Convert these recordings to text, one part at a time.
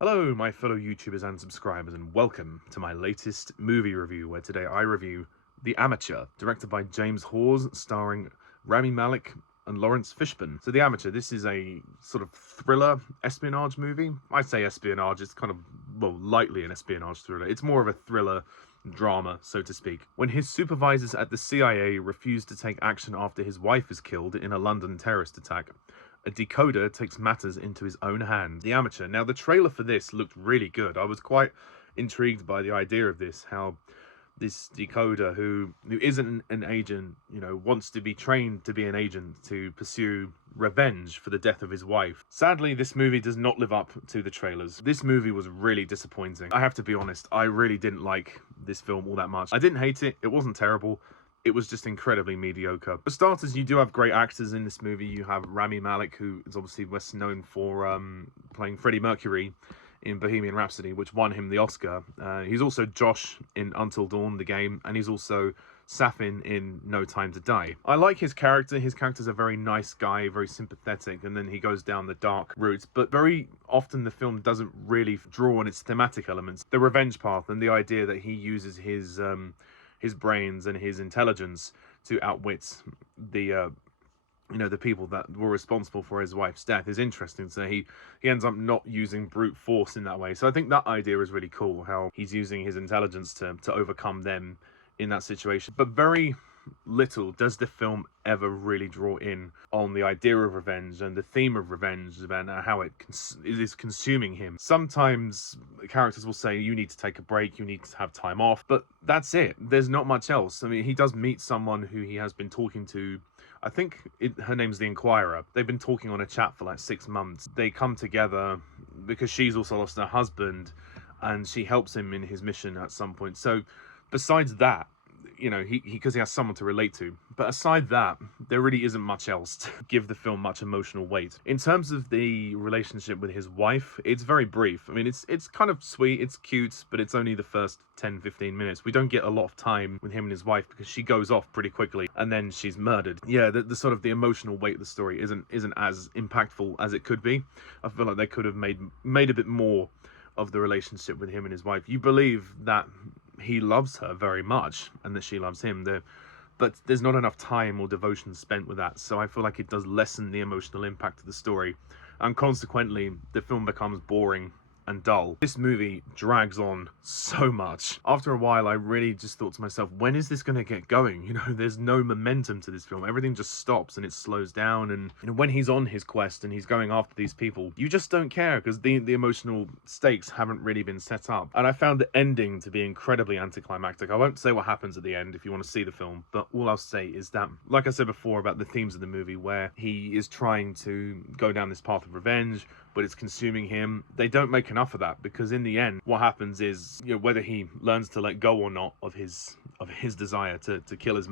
Hello, my fellow YouTubers and subscribers, and welcome to my latest movie review, where today I review The Amateur, directed by James Hawes, starring Rami, Malek, and Laurence Fishburne. So The Amateur, this is a sort of thriller espionage movie. I say espionage, it's kind of, well, lightly an espionage thriller. It's more of a thriller drama, so to speak. When his supervisors at the CIA refuse to take action after his wife is killed in a London terrorist attack, a decoder takes matters into his own hands. The Amateur. Now, the trailer for this looked really good. I was quite intrigued by the idea of this, how this decoder, who isn't an agent, wants to be trained to be an agent to pursue revenge for the death of his wife. Sadly, this movie does not live up to the trailers. This movie was really disappointing. I have to be honest, I really didn't like this film all that much. I didn't hate it. It wasn't terrible. It was just incredibly mediocre. For starters, you do have great actors in this movie. You have Rami Malek, who is obviously best known for playing Freddie Mercury in Bohemian Rhapsody, which won him the Oscar. He's also Josh in Until Dawn, the game, and he's also Safin in No Time to Die. I like his character. His character's a very nice guy, very sympathetic, and then he goes down the dark route. But very often the film doesn't really draw on its thematic elements. The revenge path and the idea that he uses his brains and his intelligence to outwit the the people that were responsible for his wife's death is interesting. So he ends up not using brute force in that way. So I think that idea is really cool, how he's using his intelligence to overcome them in that situation. But very little does the film ever really draw in on the idea of revenge and the theme of revenge and how it is consuming him. Sometimes characters will say, you need to take a break, you need to have time off, but that's it. There's not much else. I mean, he does meet someone who he has been talking to. I think her name's the Inquirer. They've been talking on a chat for like 6 months. They come together because she's also lost her husband and she helps him in his mission at some point. So besides that, because he has someone to relate to. But aside that, there really isn't much else to give the film much emotional weight. In terms of the relationship with his wife, it's very brief. I mean, it's kind of sweet, it's cute, but it's only the first 10-15 minutes. We don't get a lot of time with him and his wife because she goes off pretty quickly and then she's murdered. Yeah, the sort of the emotional weight of the story isn't as impactful as it could be. I feel like they could have made a bit more of the relationship with him and his wife. You believe that he loves her very much and that she loves him, but there's not enough time or devotion spent with that. So I feel like it does lessen the emotional impact of the story, and consequently the film becomes boring and dull. This movie drags on so much. After a while, I really just thought to myself, when is this going to get going? There's no momentum to this film. Everything just stops and it slows down. And when he's on his quest and he's going after these people, you just don't care because the emotional stakes haven't really been set up. And I found the ending to be incredibly anticlimactic. I won't say what happens at the end if you want to see the film, but all I'll say is that, like I said before about the themes of the movie, where he is trying to go down this path of revenge, but it's consuming him. They don't make enough of that, because in the end, what happens is, whether he learns to let go or not of his desire to kill his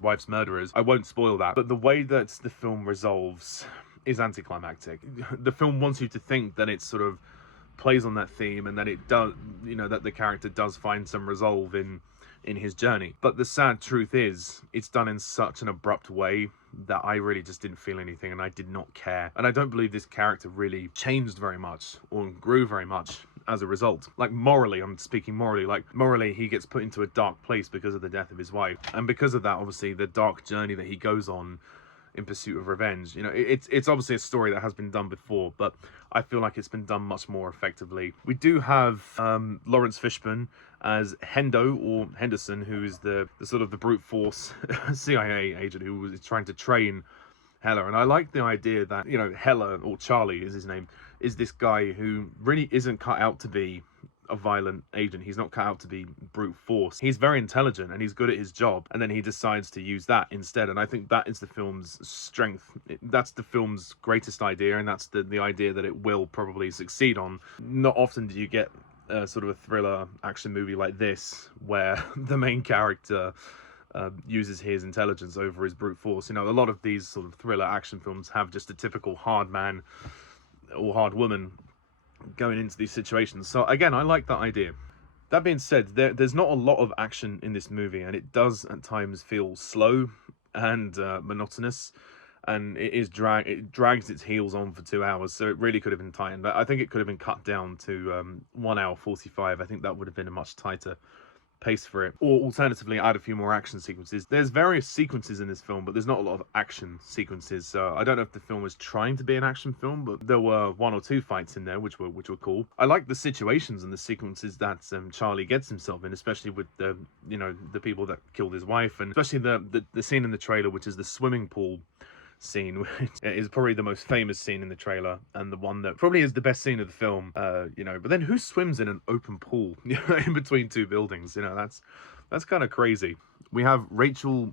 wife's murderers, I won't spoil that. But the way that the film resolves is anticlimactic. The film wants you to think that it sort of plays on that theme and that it does, that the character does find some resolve in his journey. But the sad truth is, it's done in such an abrupt way that I really just didn't feel anything, and I did not care. And I don't believe this character really changed very much or grew very much as a result. Like morally, I'm speaking morally, morally he gets put into a dark place because of the death of his wife. And because of that, obviously, the dark journey that he goes on in pursuit of revenge, it's obviously a story that has been done before, but I feel like it's been done much more effectively. We do have Laurence Fishburne as Hendo, or Henderson, who is the sort of the brute force CIA agent who was trying to train Heller. And I like the idea that, Heller, or Charlie is his name, is this guy who really isn't cut out to be a violent agent. He's not cut out to be brute force. He's very intelligent and he's good at his job, and then he decides to use that instead. And I think that is the film's strength. That's the film's greatest idea, and that's the idea that it will probably succeed on. Not often do you get sort of a thriller action movie like this where the main character uses his intelligence over his brute force. A lot of these sort of thriller action films have just a typical hard man or hard woman going into these situations. So again, I like that idea. That being said, there's not a lot of action in this movie, and it does at times feel slow and monotonous. and it drags its heels on for 2 hours, so it really could have been tightened. I think it could have been cut down to 1 hour 45. I think that would have been a much tighter pace for it. Or alternatively, add a few more action sequences. There's various sequences in this film, but there's not a lot of action sequences. So I don't know if the film was trying to be an action film, but there were 1 or 2 fights in there which were cool. I like the situations and the sequences that Charlie gets himself in, especially with the the people that killed his wife, and especially the scene in the trailer, which is the swimming pool scene, which is probably the most famous scene in the trailer, and the one that probably is the best scene of the film. But then who swims in an open pool in between 2 buildings? That's kind of crazy. We have Rachel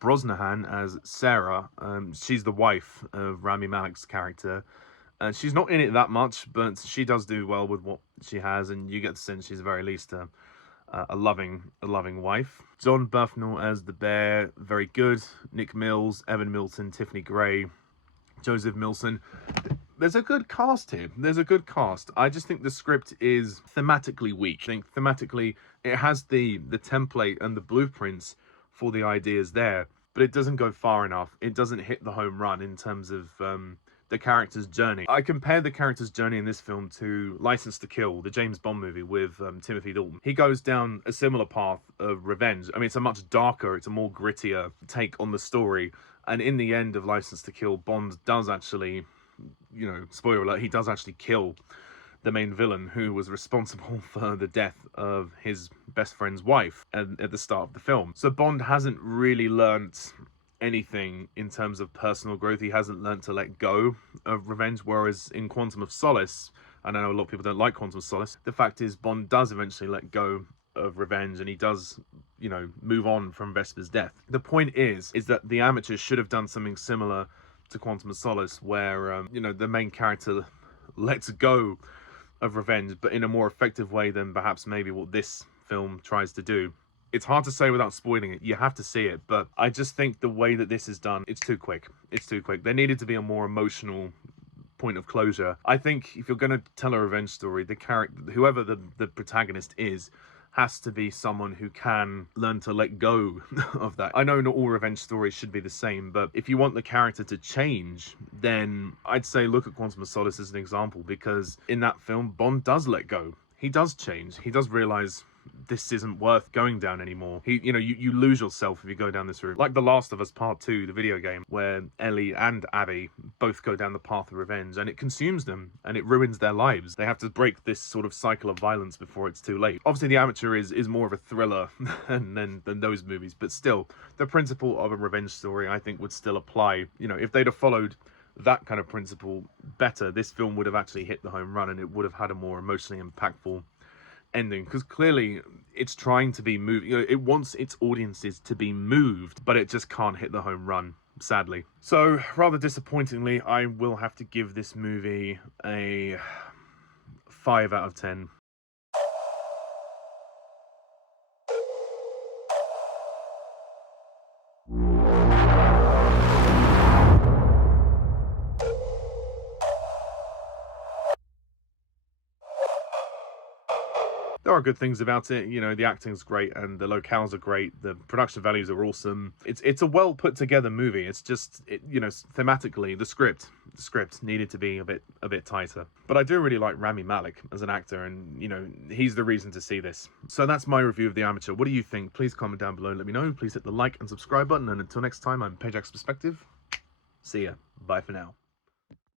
Brosnahan as Sarah. She's the wife of Rami Malek's character. She's not in it that much, but she does do well with what she has, and you get the sense she's at the very least a loving wife. John Bernthal as the bear, very good. Nick Mills, Evan Milton, Tiffany Gray, Joseph Millson. There's a good cast here. There's a good cast. I just think the script is thematically weak. I think thematically it has the template and the blueprints for the ideas there, but it doesn't go far enough. It doesn't hit the home run in terms of the character's journey. I compared the character's journey in this film to License to Kill, the James Bond movie with Timothy Dalton. He goes down a similar path of revenge. I mean, it's a much darker, it's a more grittier take on the story. And in the end of License to Kill, Bond does actually, spoiler alert, he does actually kill the main villain who was responsible for the death of his best friend's wife at the start of the film. So Bond hasn't really learnt anything in terms of personal growth. He hasn't learned to let go of revenge, whereas in Quantum of Solace, I know a lot of people don't like Quantum of Solace, the fact is Bond does eventually let go of revenge, and he does move on from Vesper's death. The point is that the Amateur should have done something similar to Quantum of Solace, where the main character lets go of revenge, but in a more effective way than perhaps maybe what this film tries to do. It's hard to say without spoiling it. You have to see it, but I just think the way that this is done, it's too quick. It's too quick. There needed to be a more emotional point of closure. I think if you're going to tell a revenge story, the character, whoever the protagonist is, has to be someone who can learn to let go of that. I know not all revenge stories should be the same, but if you want the character to change, then I'd say look at Quantum of Solace as an example, because in that film, Bond does let go. He does change. He does realize this isn't worth going down anymore. You lose yourself if you go down this route. Like The Last of Us Part 2, the video game, where Ellie and Abby both go down the path of revenge, and it consumes them, and it ruins their lives. They have to break this sort of cycle of violence before it's too late. Obviously, The Amateur is more of a thriller than those movies, but still, the principle of a revenge story, I think, would still apply. If they'd have followed that kind of principle better, this film would have actually hit the home run, and it would have had a more emotionally impactful ending, because clearly it's trying to be moved. It wants its audiences to be moved, but it just can't hit the home run, sadly. So rather disappointingly, I will have to give this movie a 5 out of 10. There are good things about it. The acting's great and the locales are great. The production values are awesome. It's a well put together movie. It's just thematically the script needed to be a bit tighter. But I do really like Rami Malek as an actor, and he's the reason to see this. So that's my review of The Amateur. What do you think? Please comment down below and let me know. Please hit the like and subscribe button, and until next time, I'm Pajak's Perspective. See ya. Bye for now.